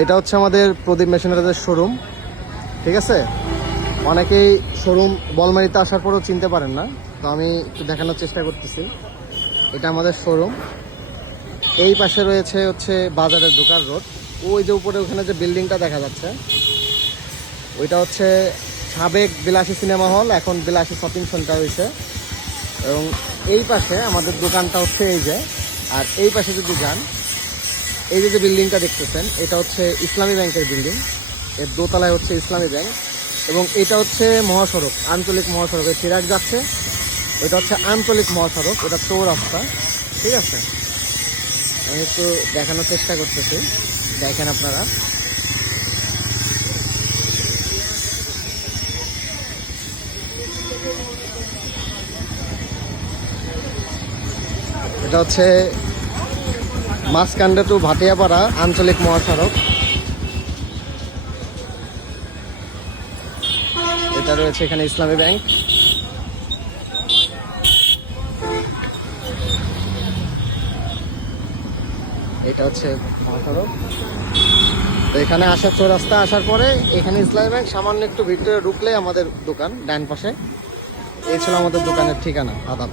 এটা হচ্ছে আমাদের প্রদীপ মেশিনারিজের শোরুম ঠিক আছে? অনেকেই শোরুম বলমারিতে আসার পরেও চিনতে পারেন না, তো আমি একটু দেখানোর চেষ্টা করতেছি। এটা আমাদের শোরুম এই পাশে রয়েছে হচ্ছে বাজারের দোকান রোড। ওই যে উপরে ওখানে যে বিল্ডিংটা দেখা যাচ্ছে, ওইটা হচ্ছে সাবেক বিলাসী সিনেমা হল, এখন বিলাসী শপিং সেন্টার হয়েছে এবং এই পাশে আমাদের দোকানটা হচ্ছে এই যে, আর এই পাশে যদি যান এই যে যে বিল্ডিংটা দেখতেছেন, এটা হচ্ছে ইসলামী ব্যাংকের বিল্ডিং। এর দোতলায় হচ্ছে ইসলামী ব্যাংক এবং এটা হচ্ছে মহাসড়ক, আঞ্চলিক মহাসড়ক সিরাজ যাচ্ছে। এটা হচ্ছে আঞ্চলিক মহাসড়ক, এটা চৌরাস্তা। ঠিক আছে? আমি একটু দেখানোর চেষ্টা করতেছি। দেখেন আপনারা। এটা হচ্ছে মাঝকান্ডা তো ভাটিয়াপাড়া আঞ্চলিক মহাসড়ক। এটা রয়েছে এখানে ইসলামী ব্যাংক। এটা হচ্ছে মহাসড়ক। তো এখানে আসার চৌরাস্তা আসার পরে এখানে ইসলামী ব্যাংক সামান্য একটু ভিতরে ঢুকলে আমাদের দোকান, ডান পাশে। এই ছিল আমাদের দোকানের ঠিকানা, আদাব।